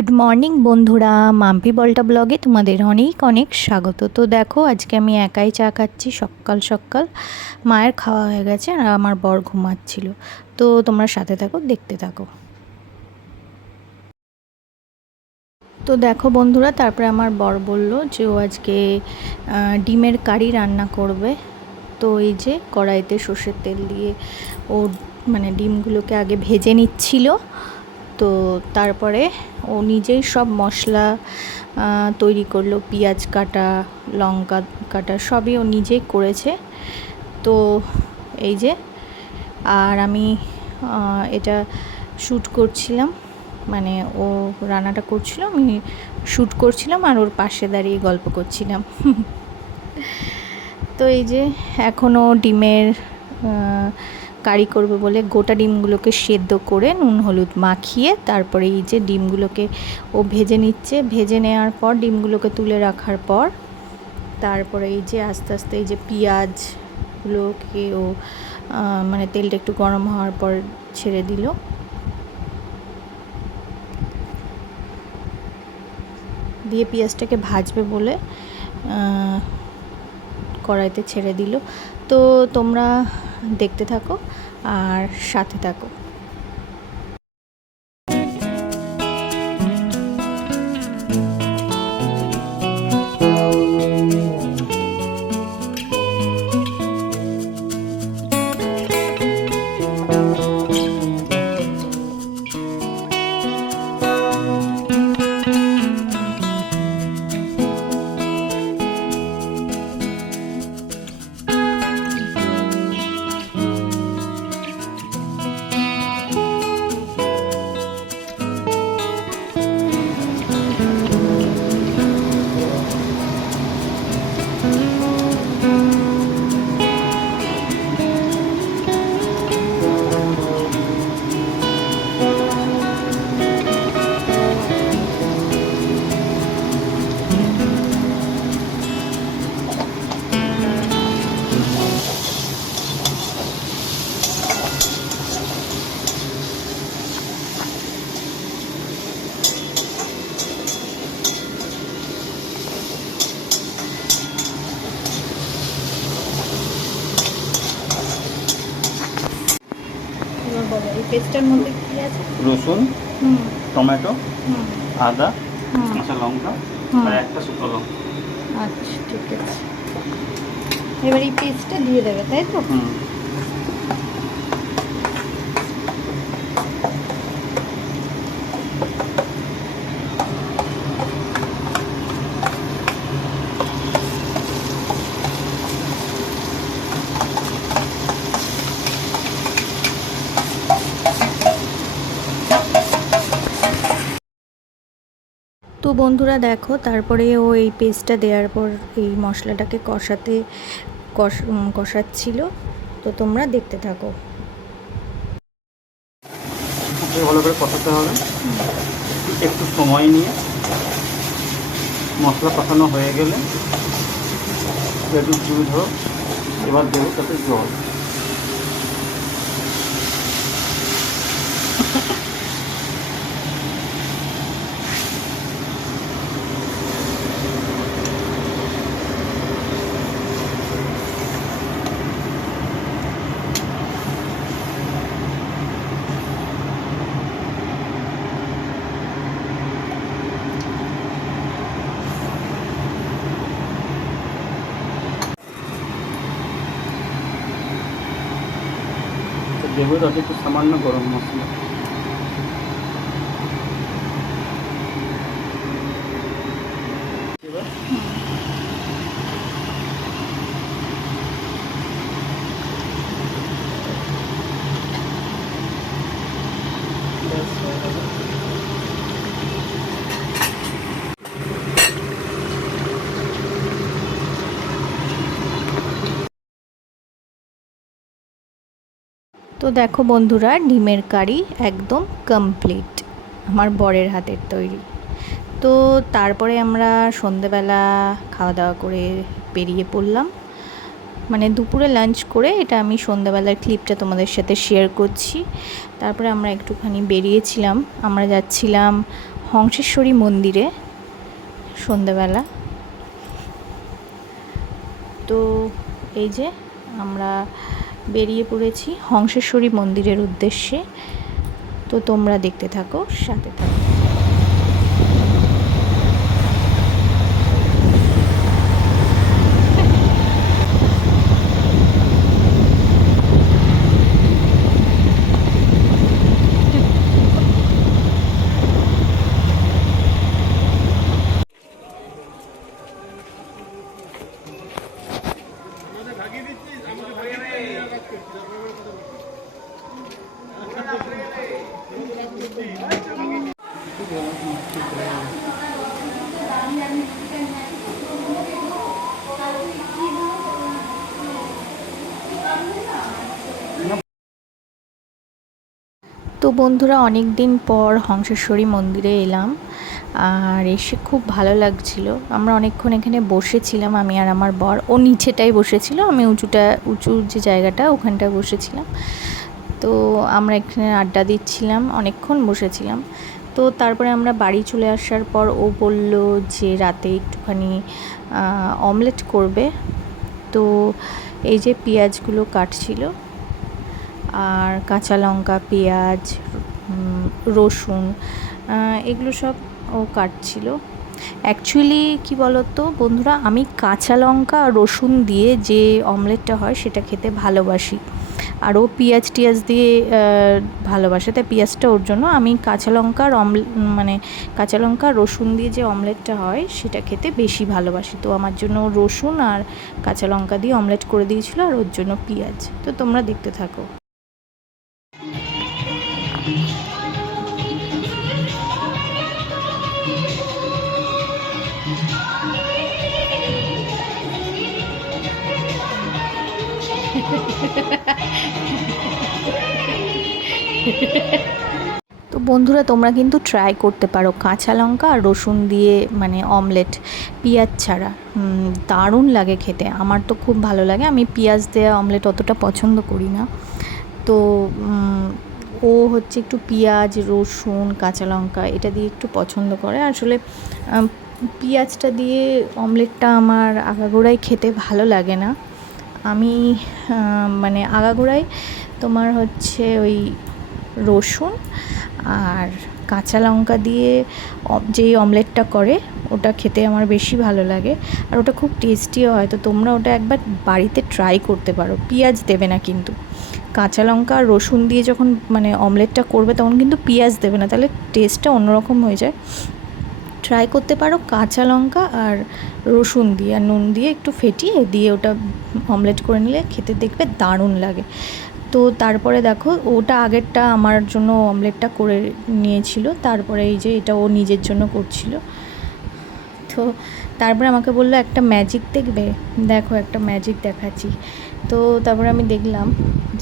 Good morning বন্ধুরা, মাম্পি বলটা ব্লগে তোমাদের অনেক অনেক স্বাগত। তো দেখো আজকে আমি একাই চা খাচ্ছি সকাল সকাল। মায়ের খাওয়া হয়ে গেছে আর আমার বর ঘুমাচ্ছিল। তো তোমরা সাথে থাকো, দেখতে থাকো। তো দেখো বন্ধুরা, তারপরে আমার বর বলল যে ও আজকে ডিমের কারি রান্না করবে। তো এই যে কড়াইতে সর্ষের তেল দিয়ে ও মানে ডিমগুলোকে আগে ভেজে নিচ্ছিল। তো তারপরে ও নিজেই সব মশলা তৈরি করলো, পেঁয়াজ কাটা, লঙ্কা কাটা সবই ও নিজেই করেছে। তো এই যে আর আমি এটা শ্যুট করছিলাম, মানে ও রান্নাটা করছিল, আমি শ্যুট করছিলাম আর ওর পাশে দাঁড়িয়ে গল্প করছিলাম। তো এই যে এখনও ডিমের কারি করবে বলে গোটা ডিমগুলোকে সেদ্ধ করে নুন হলুদ মাখিয়ে তারপরে এই যে ডিমগুলোকে ও ভেজে নিচ্ছে। ভেজে নেওয়ার পর ডিমগুলোকে তুলে রাখার পর তারপরে এই যে আস্তে আস্তে এই যে পেঁয়াজগুলোকে ও মানে তেলটা একটু গরম হওয়ার পর ছেড়ে দিল। দিয়ে পেঁয়াজটাকে ভাজবে বলে কড়াইতে ছেড়ে দিল। তো তোমরা দেখতে থাকো আর সাথে থাকো। এই পেস্টের মধ্যে কি আছে? রসুন, টমেটো, আদা, কাঁচা লঙ্কা আর একটা শুকনো লঙ্কা। আচ্ছা ঠিক আছে, এবার এই পেস্টটা দিয়ে দেবে, তাই তো? তো বন্ধুরা দেখো, তারপরে ও এই পেস্টটা দেওয়ার পর এই মশলাটাকে কষাচ্ছিল। তো তোমরা দেখতে থাকো। ভালো করে কষাতে হবে, একটু সময় নিয়ে। মশলা কষানো হয়ে গেলে একটু জল ধরো, এবার দেবো তাতে জল। দেবো তাতে একটু সামান্য গরম মশলা। তো দেখো বন্ধুরা, ডিমের কারি একদম কমপ্লিট, আমার বরের হাতের তৈরি। তো তারপরে আমরা সন্ধেবেলা খাওয়া দাওয়া করে বেরিয়ে পড়লাম, মানে দুপুরে লাঞ্চ করে। এটা আমি সন্ধেবেলার ক্লিপটা তোমাদের সাথে শেয়ার করছি। তারপরে আমরা একটুখানি বেরিয়েছিলাম, আমরা যাচ্ছিলাম হংসেশ্বরী মন্দিরে সন্ধেবেলা। তো এই যে আমরা বেরিয়ে পড়েছি হংসেশ্বরী মন্দিরের উদ্দেশ্যে। তো তোমরা দেখতে থাকো, সাথে থাকো। তো বন্ধুরা, অনেক দিন পর হংসেশ্বরী মন্দিরে এলাম, আর এসে খুব ভালো লাগছিল। আমরা অনেকক্ষণ এখানে বসেছিলাম, আমি আর আমার বর। ও নিচেটাই বসেছিল, আমি উঁচু যে জায়গাটা ওখানটায় বসেছিলাম। তো আমরা এখানে আড্ডা দিচ্ছিলাম, অনেকক্ষণ বসেছিলাম। তো তারপরে আমরা বাড়ি চলে আসার পর ও বলল যে রাতে একটুখানি অমলেট করবে। তো এই যে পেঁয়াজগুলো কাটছিল, আর কাঁচা লঙ্কা, পেঁয়াজ, রসুন, এগুলো সব ও কাটছিল। অ্যাকচুয়ালি কী বলতো বন্ধুরা, আমি কাঁচা লঙ্কা আর রসুন দিয়ে যে অমলেটটা হয় সেটা খেতে ভালোবাসি, আর ও পেঁয়াজ টিয়াজ দিয়ে ভালোবাসে, তাই পেঁয়াজটা ওর জন্য। আমি কাঁচা লঙ্কার কাঁচা লঙ্কা রসুন দিয়ে যে অমলেটটা হয় সেটা খেতে বেশি ভালোবাসি। তো আমার জন্য রসুন আর কাঁচা লঙ্কা দিয়ে অমলেট করে দিয়েছিল, আর ওর জন্য পেঁয়াজ। তো তোমরা দেখতে থাকো। তো বন্ধুরা, তোমরা কিন্তু ট্রাই করতে পারো কাঁচা লঙ্কা আর রসুন দিয়ে অমলেট, পেঁয়াজ ছাড়া। দারুণ লাগে খেতে, আমার তো খুব ভালো লাগে। আমি পেঁয়াজ দেওয়া অমলেট অতটা পছন্দ করি না। তো ও হচ্ছে একটু পেঁয়াজ, রসুন, কাঁচা লঙ্কা এটা দিয়ে একটু পছন্দ করে। আসলে পেঁয়াজটা দিয়ে অমলেটটা আমার আগাগোড়াই খেতে ভালো লাগে না। আমি আগাগোড়াই তোমার হচ্ছে ওই রসুন আর কাঁচা লঙ্কা দিয়ে যেই অমলেটটা করে ওটা খেতে আমার বেশি ভালো লাগে, আর ওটা খুব টেস্টিও হয়। তো তোমরা ওটা একবার বাড়িতে ট্রাই করতে পারো। পেঁয়াজ দেবে না কিন্তু, কাঁচা লঙ্কা আর রসুন দিয়ে যখন অমলেটটা করবে তখন কিন্তু পেঁয়াজ দেবে না, তাহলে টেস্টটা অন্যরকম হয়ে যায়। ট্রাই করতে পারো কাঁচা লঙ্কা আর রসুন দিয়ে আর নুন দিয়ে একটু ফেটিয়ে দিয়ে ওটা অমলেট করে নিলে খেতে দেখবে দারুণ লাগে। তো তারপরে দেখো, ওটা আগেরটা আমার জন্য অমলেটটা করে নিয়েছিল, তারপরে এই যে এটা ও নিজের জন্য করছিল। তো তারপরে আমাকে বললো একটা ম্যাজিক দেখবে, দেখো একটা ম্যাজিক দেখাচ্ছি। তো তারপরে আমি দেখলাম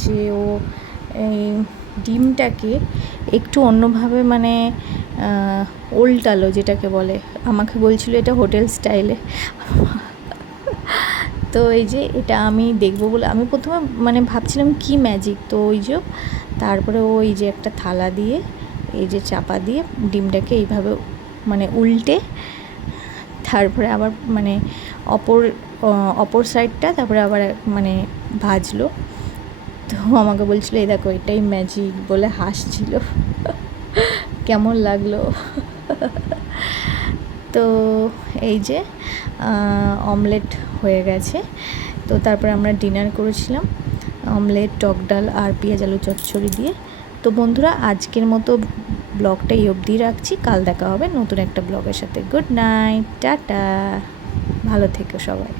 যে ও এই ডিমটাকে একটু অন্যভাবে উল্টালো, যেটাকে বলে। আমাকে বলছিল এটা হোটেল স্টাইলে। তো এই যে এটা আমি দেখবো বলে আমি প্রথমে ভাবছিলাম কি ম্যাজিক। তো ওই যে তারপরে ওই যে একটা থালা দিয়ে এই যে চাপা দিয়ে ডিমটাকে এইভাবে উল্টে, তারপরে আবার অপর সাইডটা তারপরে আবার ভাজলো। তো আমাকে বলছিল এই দেখো এটাই ম্যাজিক, বলে হাসছিল। কেমন লাগলো। তো এই যে অমলেট হয়ে গেছে। তো তারপরে আমরা ডিনার করেছিলাম অমলেট, টক ডাল আর পেঁয়াজ আলু চচ্চড়ি দিয়ে। তো বন্ধুরা, আজকের মতো ব্লগটা এই অবধি রাখছি। কাল দেখা হবে নতুন একটা ব্লগের সাথে। গুড নাইট, টাটা, ভালো থেকো সবাই।